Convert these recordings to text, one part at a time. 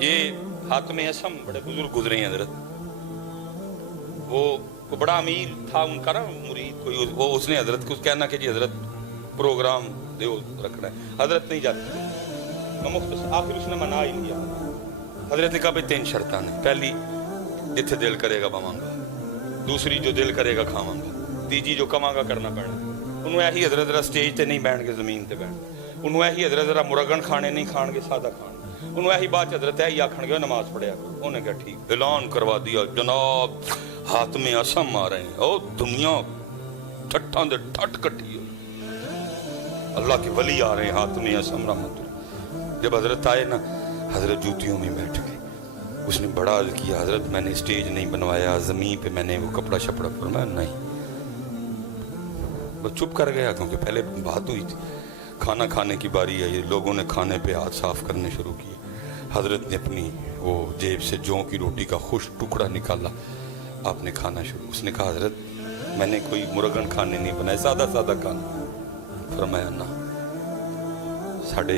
ये हातम असम बड़े बुजुर्ग गुजरे हैं हजरत, वो बड़ा अमीर था उनका ना मुरीद कोई, वो उसने हजरत को कहना कि जी हजरत प्रोग्राम दो रखना है, हजरत नहीं जाते, मैं मुख्तसर आखिर उसने मना ही लिया। हजरत ने कहा भाई 3 शर्तां ने, पहली जिथे दिल करेगा बवांगा, दूसरी जो दिल करेगा खावांगा, तीजी जो कवांगा करना पैना। उन्होंने यही हजरत जरा स्टेज ते नहीं बैठ के जमीन ते बैठ, उन्होंने यही हजरत जरा मुरगन खाने नहीं खाणगे सादा खान, उन्होंने यही बात हजरत यही आखणगे नमाज पढ़िया। उन्हें कहा ठीक, ऐलान करवा दिया जनाब हातम असम आ रहे हैं। ओ दुनिया ठट्ठां दे ठट कट्टी हो, अल्लाह के वली आ रहे हैं हातम असम रहमतुल्लाह। जब हजरत आए ना, हजरत जूतियों में बैठ गए। उसने बड़ा अर्ज किया हजरत मैंने स्टेज नहीं बनवाया, जमीन पे मैंने वो कपड़ा शपड़ा फरमाया नहीं, वो चुप कर गया क्योंकि पहले बात हुई थी। खाना खाने की बारी आई, लोगों ने खाने पे हाथ साफ करने शुरू किए। हजरत ने अपनी वो जेब से जौ की रोटी का खुश टुकड़ा निकाला, आपने खाना शुरू। उसने कहा हजरत मैंने कोई मुर्गन खाने नहीं बनाए, सादा सादा खाना। फरमाया ना, साढ़े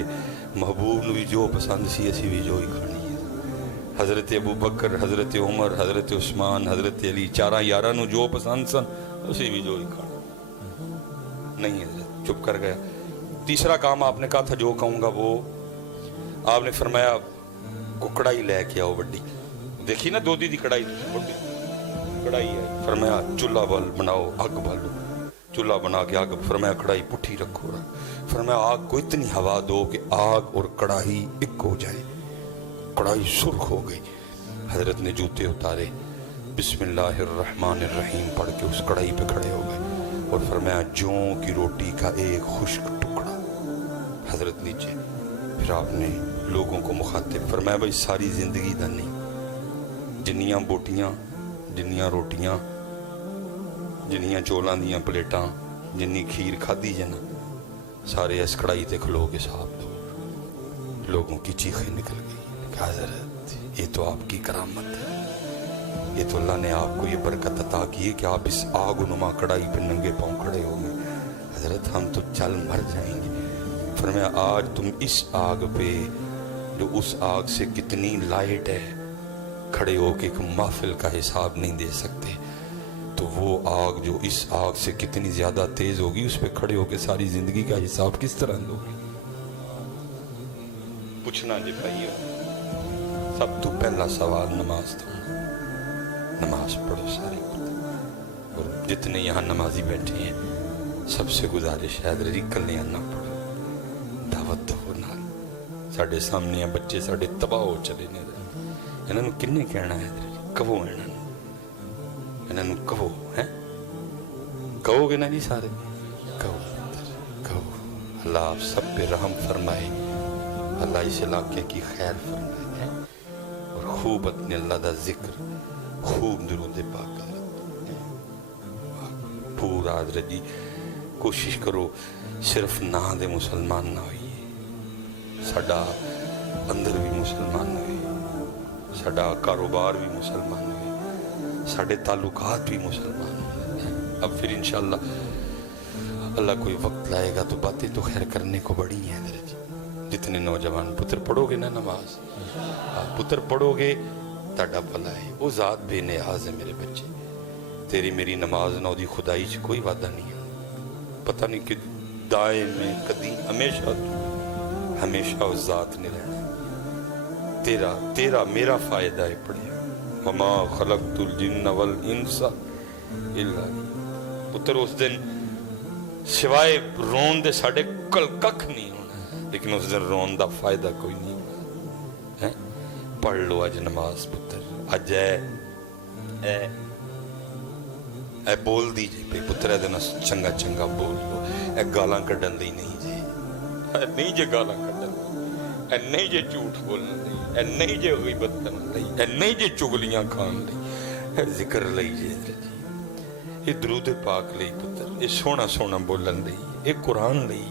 महबूब ने भी जो पसंद सी असी भी जो ही खानी है। हजरत अबू बकर, हजरत उमर, हजरत उस्मान, हजरत अली, 4 यारां नूं जो पसंद सन असी भी जो ही खाना। नहीं हजरत चुप कर गया। तीसरा काम आपने कहा था जो कहूँगा वो, आपने फरमाया को कढ़ाई लेके आओ बड़ी, देखी ना दूधी की कढ़ाई, बड़ी कढ़ाई है। फरमाया चूल्हा बल बनाओ, अग बालो, चूल्हा बना के आग, फरमाया कढ़ाई पुठी रखो। फरमाया आग को इतनी हवा दो कि आग और कढ़ाई एक हो जाए। कढ़ाई सुर्ख हो गई। हजरत ने जूते उतारे, बिस्मिल्लाहिर्रहमानिर्रहीम पढ़ के उस कढ़ाई पे खड़े हो गए और फरमाया जौ की रोटी का एक खुश्क टुकड़ा। हजरत नीचे, फिर आपने लोगों को मुखातिब फरमाया भाई सारी जिंदगी दा नहीं, जिन्नियां बोटियां, जिन्नियां रोटियां, जिन्नियां चौलां दियां प्लेटां, जिन्नी खीर खाधी जना, सारे इस कढ़ाई ते खलो के साहब दो। लोगों की चीखें निकल गई। हजरत ये तो आपकी करामत है, ये तो अल्लाह ने आपको ये बरकत अता की है कि आप इस आग नुमा कढ़ाई पे नंगे पांव खड़े हो गए। हजरत हम तो चल मर जाएंगे। फरमाया आज तुम इस आग पे जो उस आग से कितनी लाइट है, खड़े होके एक महफिल का हिसाब नहीं दे सकते, तो वो आग जो इस आग से कितनी ज्यादा तेज होगी, उस पर खड़े होके सारी जिंदगी का हिसाब किस तरह दोगे? पूछना जी भाइयों, सब तो पहला सवाल नमाज तो, नमाज पढ़ो सारे। और जितने यहाँ नमाजी बैठे हैं सबसे गुजारिश है हैदरी कलियां ना पढ़ो, दावत दो नाल। साढ़े सामने बच्चे साढ़े तबाह हो चले ने, इन्होंने किन्ने कहना है कहो, इन्होंने कहो है, कहोगे ना जी सारे, कहो कहो। अल्लाह आप सब पे रहम फरमाए, अल्लाह इस इलाके की खैर फरमाए और खूब अपने अल्लाह का जिक्र, खूब दुरूद पाक पूरा जी। कोशिश करो सिर्फ ना दे मुसलमान ना होइए, साडा अंदर भी मुसलमान होए, साडा कारोबार भी मुसलमान होए, साडे ताल्लुकात भी मुसलमान होए। अब फिर इंशाअल्लाह अल्लाह कोई वक्त लाएगा तो बातें तो खैर करने को बड़ी हैं जी। जितने नौजवान पुत्र पढ़ोगे ना नमाज, आप पुत्र पढ़ोगे ताड़ा भला है। वो जात बेनियाज है मेरे बच्चे, तेरी मेरी नमाज ना ओदी खुदाई च कोई वादा नहीं है। पता नहीं कि दाए में कदी हमेशा हमेशा उस जात ने रहना। तेरा तेरा मेरा फायदा है पढ़े, वमा खलक़तुल जिन्न वल इंसा इल्ला। पुत्र उस दिन सिवाए रोन दे साडे कल कख नहीं होना, लेकिन उस दिन रोन दा फायदा कोई नहीं है। पढ़ लो अज नमाज पुत्र, अज ए बोल दी जे पे पुत्र दिन चंगा चंगा बोल लो। ए गालां कड्डन लई नहीं जे, नहीं जे गालां कड्डन, ए नहीं जे झूठ बोलने लई, ए नहीं जे ग़ीबत करन लई, ए नहीं जे चुगलियां खान लई, ए जिक्र लई जे, ये दरूद पाक लई पुत्र, ये सोहना सोहना बोलन लई, ये कुरान लई,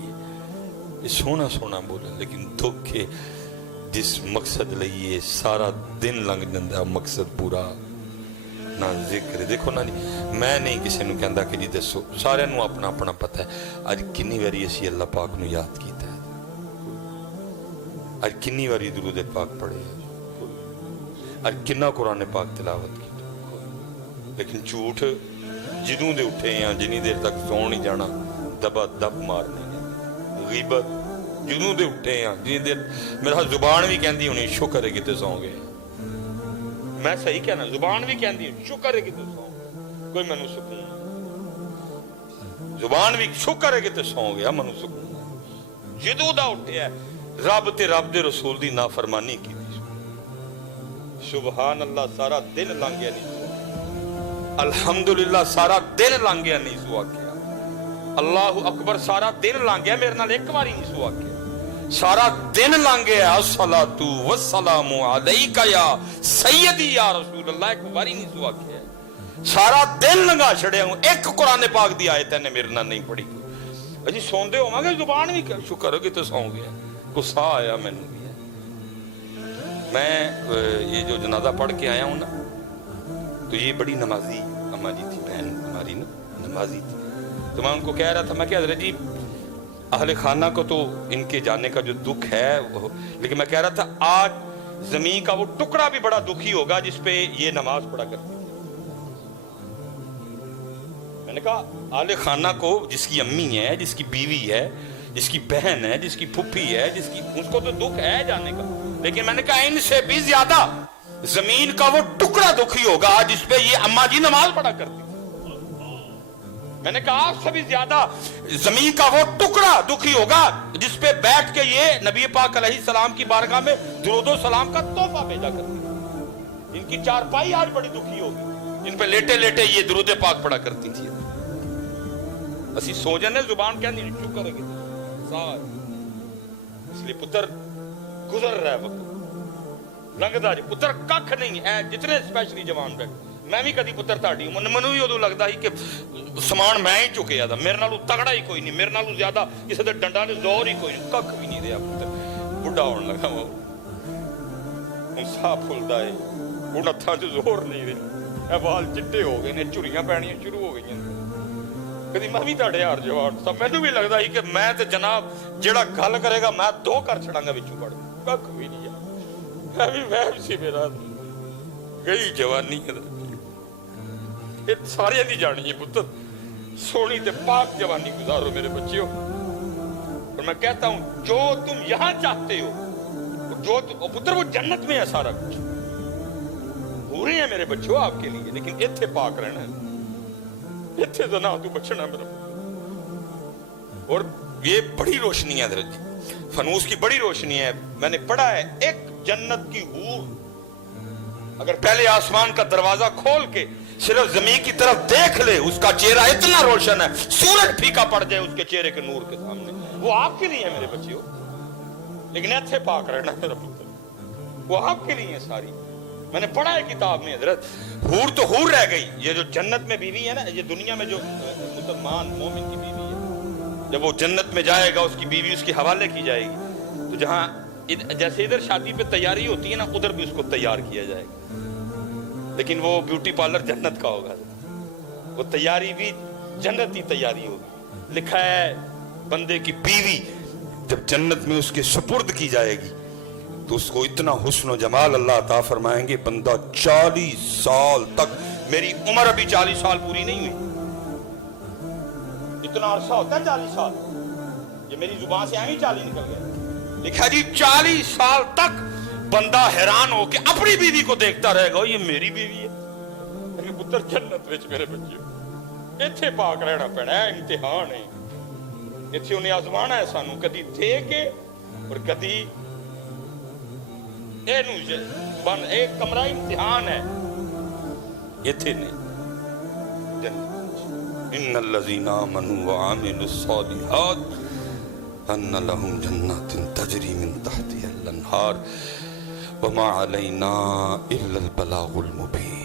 ये सोहना सोहना बोलन। लेकिन धोखे जिस मकसद लिए सारा दिन लंघ जाता, मकसद पूरा ना जिक्र। देखो ना जी, मैं नहीं किसी को कहता कि जी दसो, सारे अपना अपना पता है। अज किन्नी बारी असी अल्लाह पाक नू याद किया है, अज किन्नी बारी दुरूद पाक पढ़े, اج کنا قرآن پاک تلاوت کی، لیکن جھوٹ جدوں دے اٹھے ہیں جنی دیر تک سو نہیں جانا دبا دب مارنے، غیبت جدوں دے اٹھے ہیں جنی دیر میرا زبان بھی کہندی ہونی شکر ہے کتے سو گئے، میں صحیح کہنا زبان بھی کہندی شکر ہے کتے سو کوئی منو سکون، زبان بھی شکر ہے کتے سو گیا منو سکون، جدوں دا اٹھے ہے رب تے رب دے رسول دی نافرمانی کی، سبحان اللہ سارا دن لنگ گیا نہیں، الحمدللہ سارا دن لنگ گیا نہیں سوا کیا، اللہ اکبر سارا دن لنگ گیا میرے نال ایک باری نہیں سوا کیا، سارا دن لنگ گیا الصلاۃ والسلام علیک یا سیدی یا رسول اللہ ایک باری نہیں سوا کیا، سارا دن لنگا چھڑیا ہوں ایک قرآن پاک دی آیت نے میرے نال نہیں پڑھی، اجی سوندے ہو ماں کہ زبان بھی شکر ہے کہ تو سو گیا، غصہ آیا میں نے، میں یہ جو جنازہ پڑھ کے آیا ہوں نا تو یہ بڑی نمازی اماں جی تھی، بہن ہماری نا نمازی تھی، تو میں ان کو کہہ رہا تھا میں کہ حضرت جی اہل خانہ کو تو ان کے جانے کا جو دکھ ہے لیکن میں کہہ رہا تھا آج زمین کا وہ ٹکڑا بھی بڑا دکھی ہوگا جس پہ یہ نماز پڑھا کرتی تھی، میں نے کہا اہل خانہ کو جس کی امی ہے جس کی بیوی ہے جس کی بہن ہے جس کی پھپھی ہے جس کی اس کو تو دکھ ہے جانے کا، لیکن میں نے کہا ان سے بھی زیادہ زمین کا وہ ٹکڑا دکھی ہوگا جس پہ یہ اماں جی نماز پڑھا کرتی، میں نے کہا آپ سے بھی زیادہ زمین کا وہ ٹکڑا دکھی ہوگا جس پہ بیٹھ کے یہ نبی پاک علیہ السلام کی بارگاہ میں درود و سلام کا تحفہ بھیجا کرتی، ان کی چارپائی آج بڑی دکھی ہوگی جن پہ لیٹے لیٹے یہ درود پاک پڑھا کرتی تھی، اسی سو جانے زبان کیا نہیں شکر ہے اس لیے پتر گزر رہا ہے وقت لگتا جی پتر کھ نہیں ہے جتنے اسپیشلی جوان بیٹھ میں بھی کدی پتر تاڑی ہوں منو بھی ادو لگتا ہی کہ سامان میں ہی چکیا تھا میرے نالوں تگڑا ہی کوئی نہیں میرے نالوں زیادہ کسی دے ڈنڈا نے زور ہی کوئی نہیں کھ بھی نہیں رہا پتر بڑھا ہونے لگا وہ سا پھلدا ہے ہوں ہتھاں چ زور نہیں رہا وال چٹے ہو گئے نے چریاں پینیاں شروع ہو گئی کدی میں بھی تاڑے یار جوان سب مینوں بھی لگتا ہی کہ میں تے جناب جیڑا گل کرے گا میں دو کر چھڑاں گا وچوں پڑھ کھ بھی نہیں میں بھی وہم سی میرا گئی جوانی سارے دی جانی ہے پتر سونی تے پاک جوانی گزارو میرے بچیوں، اور میں کہتا ہوں جو تم یہاں چاہتے ہو جو پتر وہ جنت میں ہے سارا کچھ پورے ہیں میرے بچوں آپ کے لیے، لیکن اتھے پاک رہنا ہے اتھے زنا تو بچنا میرا پتر، اور یہ بڑی روشنی ہے حضرت فنوس کی بڑی روشنی ہے، میں نے پڑھا ہے ایک جنت کی حور اگر پہلے آسمان کا دروازہ کھول کے صرف زمین کی طرف دیکھ لے اس کا چہرہ اتنا روشن ہے سورج پھیکا پڑ جائے اس کے چہرے کے نور کے سامنے، وہ آپ کے لیے ہے میرے بچیوں، لیکن ایتھے پاک رہنا میرا پتر وہ آپ کے لیے ہے ساری، میں نے پڑھا ہے کتاب میں حضرت حور تو حور رہ گئی، یہ جو جنت میں بیوی ہے نا یہ دنیا میں جو مسلمان مومن کی بیوی ہے جب وہ جنت میں جائے گا اس کی بیوی اس کے حوالے کی جائے گی، تو جہاں جیسے ادھر شادی پہ تیاری ہوتی ہے نا ادھر بھی اس کو تیار کیا جائے گا، لیکن وہ بیوٹی پارلر جنت کا ہوگا، وہ تیاری بھی جنتی تیاری ہوگی، لکھا ہے بندے کی بیوی جب جنت میں اس کے سپرد کی جائے گی تو اس کو اتنا حسن و جمال اللہ عطا فرمائیں گے بندہ 40 سال تک، میری عمر ابھی 40 سال پوری نہیں ہوئی، اتنا عرصہ ہوتا ہے 40 سال، یہ میری زبان سے آئیں 40 نکل گئے، لکھا جی 40 سال تک بندہ حیران ہو کے اپنی بیوی کو دیکھتا رہے گا یہ میری بیوی ہے، لیکن پتر جنت وچ میرے بچے اتھے پاک رہنا پینا ہے، امتحان ہے اتھے انہیں آزمانا ہے سانو کدی دے کے اور کدی ایک کمرہ امتحان ہے اتھے نہیں ان الذین آمنوا وعملوا الصالحات ان لهم جنات تجری من تحتها الانہار وما علینا الا البلاغ المبین۔